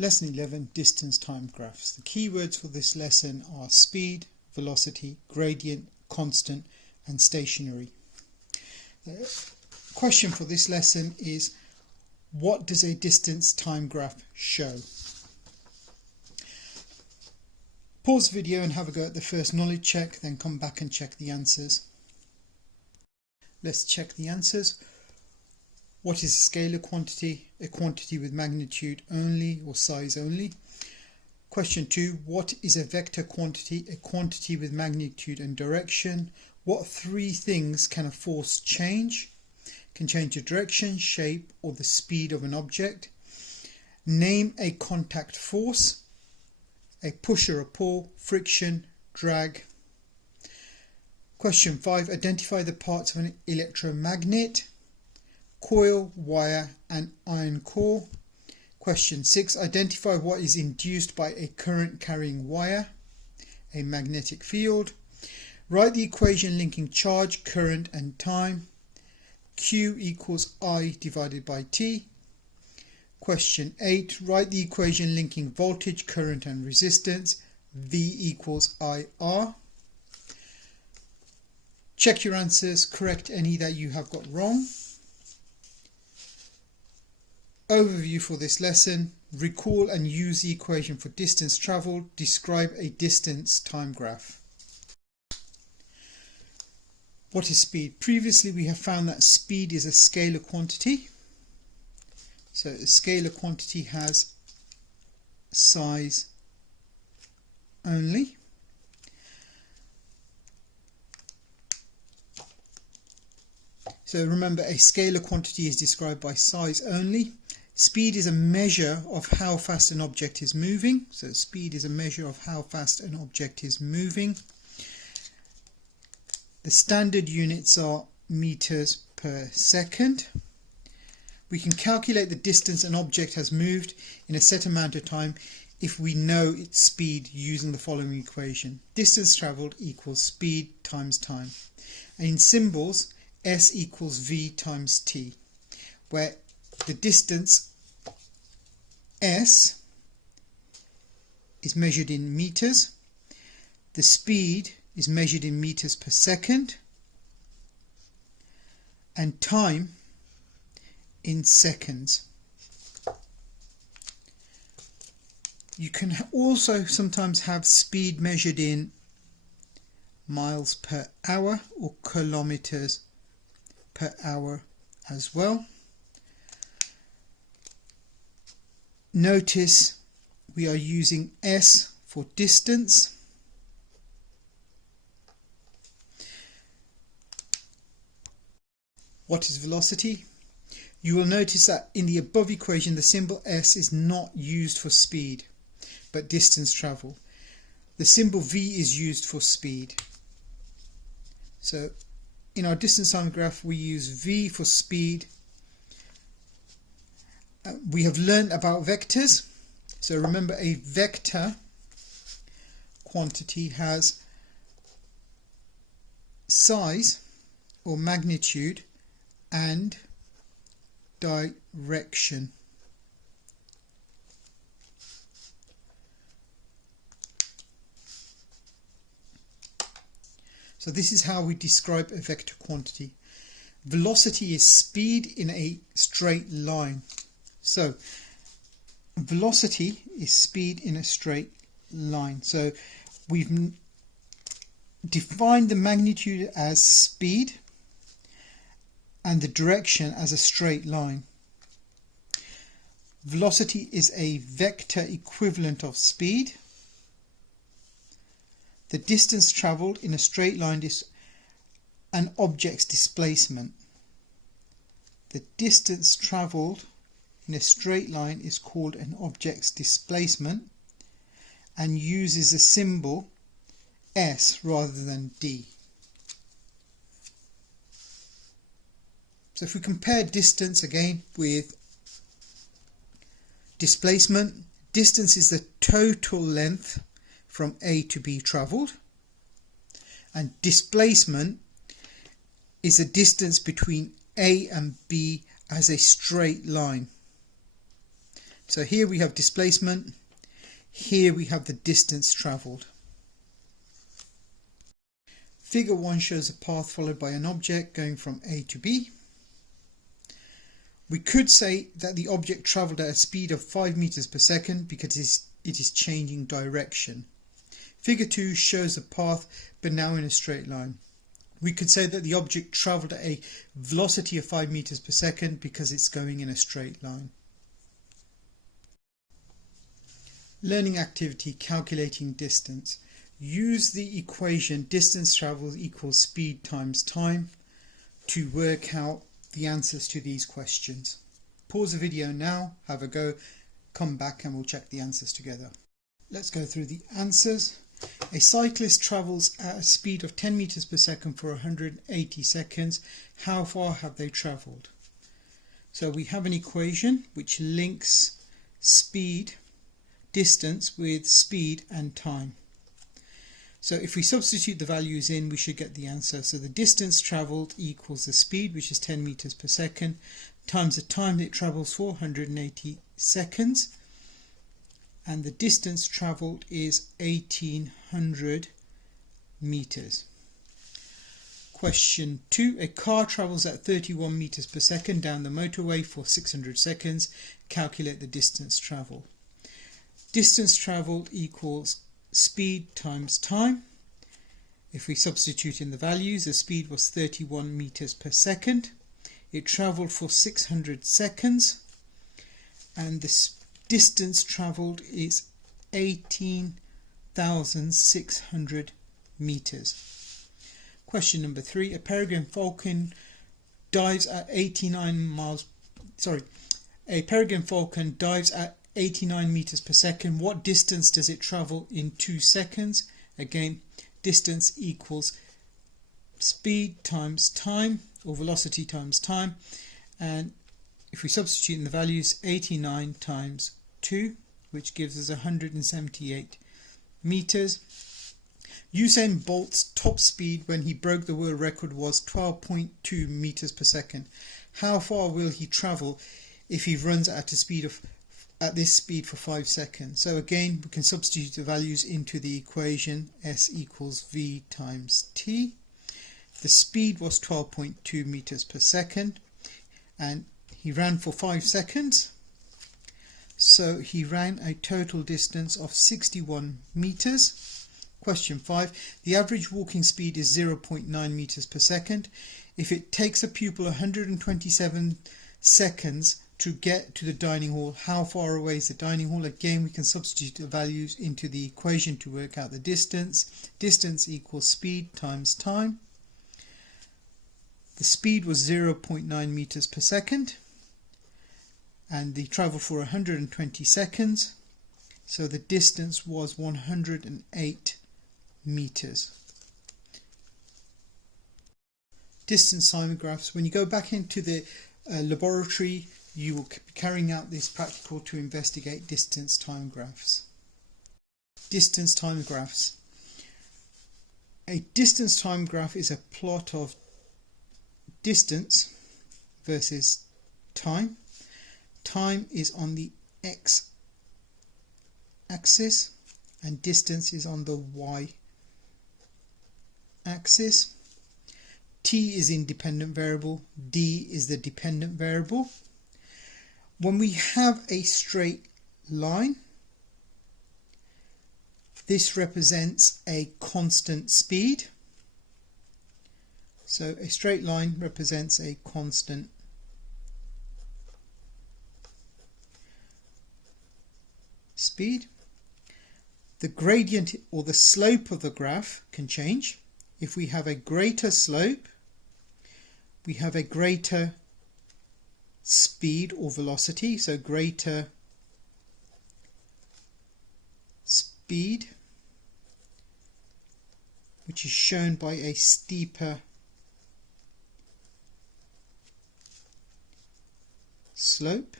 Lesson 11, Distance Time Graphs. The keywords for this lesson are speed, velocity, gradient, constant, and stationary. The question for this lesson is, what does a distance time graph show? Pause the video and have a go at the first knowledge check, then come back and check the answers. Let's check the answers. What is a scalar quantity? A quantity with magnitude only or size only. Question 2. What is a vector quantity? A quantity with magnitude and direction. What three things can a force change? Can change the direction, shape, or the speed of an object. Name a contact force. A push or a pull, friction, drag. Question 5. Identify the parts of an electromagnet. Coil, wire, and iron core. Question 6. Identify what is induced by a current carrying wire. A magnetic field. Write the equation linking charge, current, and time. Q equals I divided by T. Question 8. Write the equation linking voltage, current, and resistance. V equals IR. Check your answers, correct any that you have got wrong. Overview for this lesson. Recall and use the equation for distance travelled. Describe a distance time graph. What is speed? Previously we have found that speed is a scalar quantity. So a scalar quantity has size only. So remember, a scalar quantity is described by size only. Speed is a measure of how fast an object is moving. So speed is a measure of how fast an object is moving. The standard units are meters per second. We can calculate the distance an object has moved in a set amount of time if we know its speed using the following equation. Distance travelled equals speed times time. And in symbols, S equals V times T, where the distance S is measured in meters, the speed is measured in meters per second, and time in seconds. You can also sometimes have speed measured in miles per hour or kilometers per hour as well. Notice we are using S for distance. What is velocity? You will notice that in the above equation the symbol S is not used for speed but distance travel. The symbol V is used for speed. So in our distance time graph we use V for speed. We have learned about vectors. So remember, a vector quantity has size or magnitude and direction. So this is how we describe a vector quantity. Velocity is speed in a straight line. So velocity is speed in a straight line. So we've defined the magnitude as speed and the direction as a straight line. Velocity is a vector equivalent of speed. The distance travelled in a straight line is an object's displacement. The distance travelled in a straight line is called an object's displacement and uses the symbol S rather than D. So if we compare distance again with displacement, distance is the total length from A to B travelled, and displacement is the distance between A and B as a straight line. So here we have displacement, here we have the distance travelled. Figure 1 shows a path followed by an object going from A to B. We could say that the object travelled at a speed of 5 meters per second because it is changing direction. Figure 2 shows a path but now in a straight line. We could say that the object travelled at a velocity of 5 meters per second because it's going in a straight line. Learning activity: calculating distance. Use the equation distance travelled equals speed times time to work out the answers to these questions. Pause the video now, have a go, come back and we'll check the answers together. Let's go through the answers. A cyclist travels at a speed of 10 meters per second for 180 seconds. How far have they travelled? So we have an equation which links distance with speed and time. So if we substitute the values in, we should get the answer. So the distance travelled equals the speed, which is 10 meters per second, times the time it travels for, 180 seconds. And the distance travelled is 1800 meters. Question 2. A car travels at 31 meters per second down the motorway for 600 seconds. Calculate the distance travelled. Distance travelled equals speed times time. If we substitute in the values, the speed was 31 meters per second. It travelled for 600 seconds. And the distance travelled is 18,600 meters. Question number 3. A peregrine falcon dives at 89 meters per second. What distance does it travel in 2 seconds? Again, distance equals speed times time, or velocity times time. And if we substitute in the values, 89 times 2, which gives us 178 meters. Usain Bolt's top speed when he broke the world record was 12.2 meters per second. How far will he travel if he runs at this speed for 5 seconds? So again, we can substitute the values into the equation. S equals V times T. The speed was 12.2 meters per second and he ran for 5 seconds. So he ran a total distance of 61 meters. Question 5. The average walking speed is 0.9 meters per second. If it takes a pupil 127 seconds to get to the dining hall, how far away is the dining hall? Again, we can substitute the values into the equation to work out the distance. Distance equals speed times time. The speed was 0.9 meters per second and the travel for 120 seconds. So the distance was 108 meters. Distance time graphs. When you go back into the laboratory, you will be carrying out this practical to investigate distance time graphs. Distance time graphs. A distance time graph is a plot of distance versus time. Time is on the x-axis and distance is on the y-axis. T is independent variable, D is the dependent variable. When we have a straight line, this represents a constant speed. So a straight line represents a constant speed. The gradient or the slope of the graph can change. If we have a greater slope, we have a greater speed or velocity, so greater speed, which is shown by a steeper slope.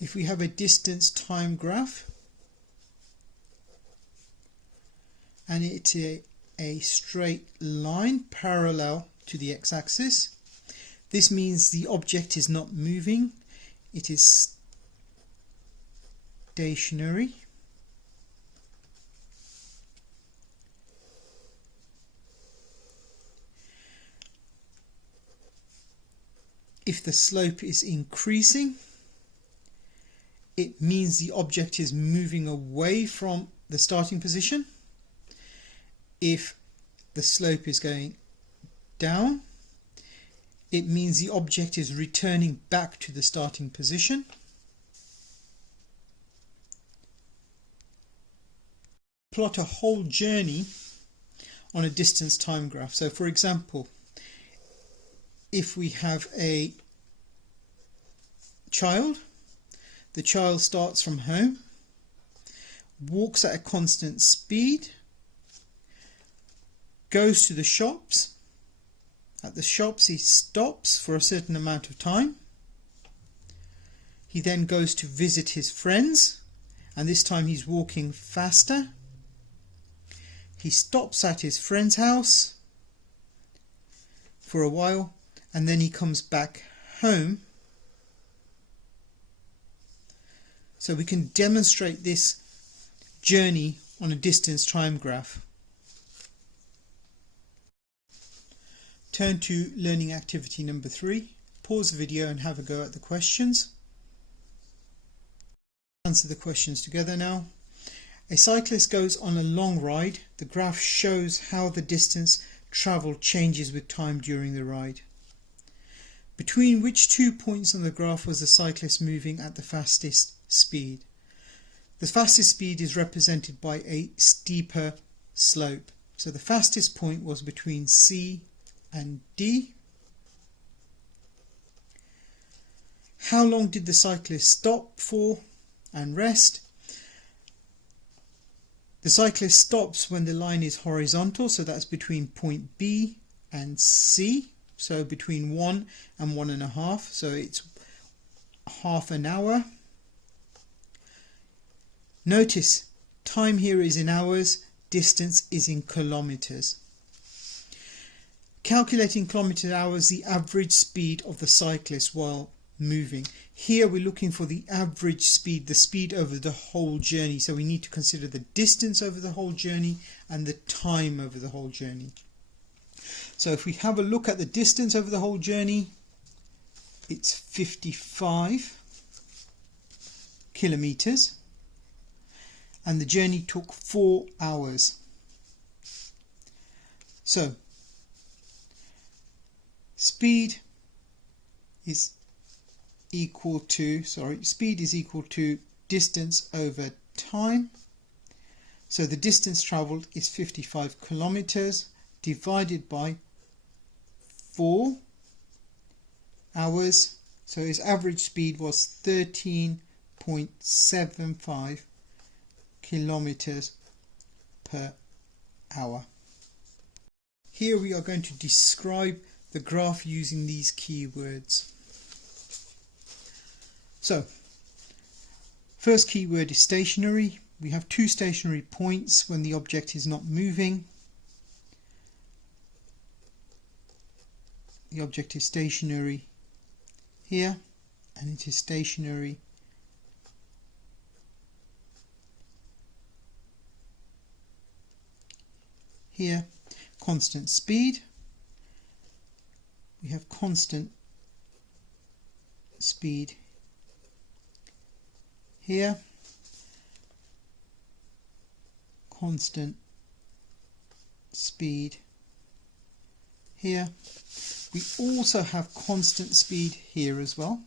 If we have a distance time graph and it's a straight line parallel to the x-axis, This means the object is not moving, it is stationary. If the slope is increasing, it means the object is moving away from the starting position. If the slope is going down, it means the object is returning back to the starting position. Plot a whole journey on a distance time graph. So for example, if we have a child, the child starts from home, walks at a constant speed, goes to the shops. At the shops he stops for a certain amount of time. He then goes to visit his friends, and this time he's walking faster. He stops at his friend's house for a while, and then he comes back home. So we can demonstrate this journey on a distance time graph. Turn to learning activity number 3. Pause the video and have a go at the questions. Answer the questions together now. A cyclist goes on a long ride. The graph shows how the distance travelled changes with time during the ride. Between which 2 points on the graph was the cyclist moving at the fastest speed? The fastest speed is represented by a steeper slope. So the fastest point was between C and D. How long did the cyclist stop for and rest? The cyclist stops when the line is horizontal, so that's between point B and C, so between 1 and 1.5, so it's half an hour. Notice time here is in hours, distance is in kilometers. Calculating kilometer hours, the average speed of the cyclist while moving. Here we're looking for the average speed, the speed over the whole journey. So we need to consider the distance over the whole journey and the time over the whole journey. So if we have a look at the distance over the whole journey, it's 55 kilometers. And the journey took 4 hours. So speed is equal to distance over time. So the distance travelled is 55 kilometers divided by 4 hours. So his average speed was 13.75 kilometers per hour. Here we are going to describe the graph using these keywords. So, first keyword is stationary. We have 2 stationary points when the object is not moving. The object is stationary here, and it is stationary here. Constant speed. We have constant speed here, constant speed here. We also have constant speed here as well.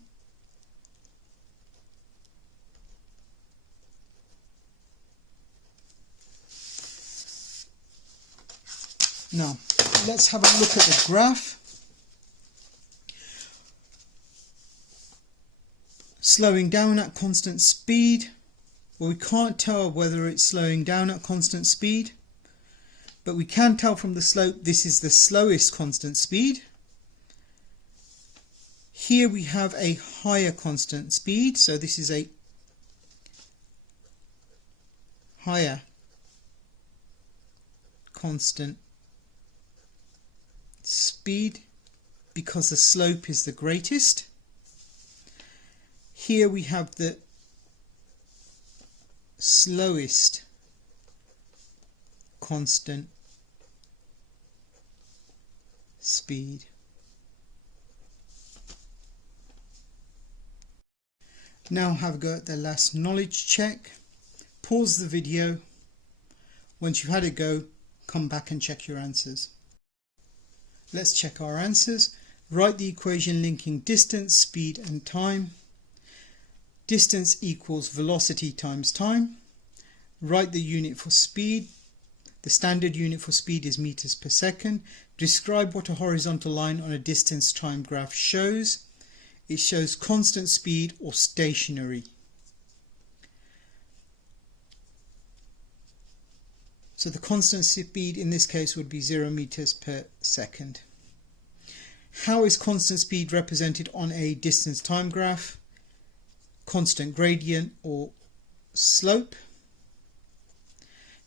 Now, let's have a look at the graph. Slowing down at constant speed. Well, we can't tell whether it's slowing down at constant speed, but we can tell from the slope this is the slowest constant speed. Here we have a higher constant speed, so this is a higher constant speed. because the slope is the greatest. Here we have the slowest constant speed. Now have a go at the last knowledge check. Pause the video. Once you've had a go, come back and check your answers. Let's check our answers. Write the equation linking distance, speed and time. Distance equals velocity times time. Write the unit for speed. The standard unit for speed is meters per second. Describe what a horizontal line on a distance time graph shows. It shows constant speed or stationary. So the constant speed in this case would be 0 meters per second. How is constant speed represented on a distance time graph? Constant gradient or slope.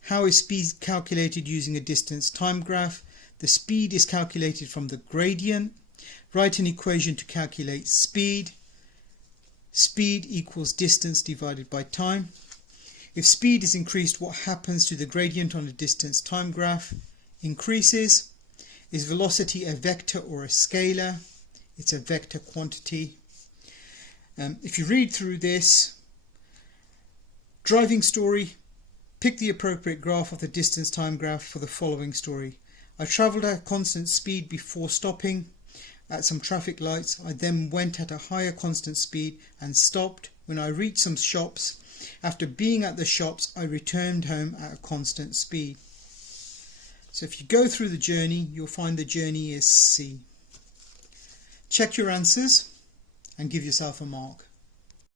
How is speed calculated using a distance time graph? The speed is calculated from the gradient. Write an equation to calculate speed. Speed equals distance divided by time. If speed is increased, what happens to the gradient on a distance time graph? Increases. Is velocity a vector or a scalar? It's a vector quantity. If you read through this, driving story, pick the appropriate graph of the distance time graph for the following story. I travelled at a constant speed before stopping at some traffic lights. I then went at a higher constant speed and stopped. When I reached some shops, after being at the shops, I returned home at a constant speed. So if you go through the journey, you'll find the journey is C. Check your answers and give yourself a mark.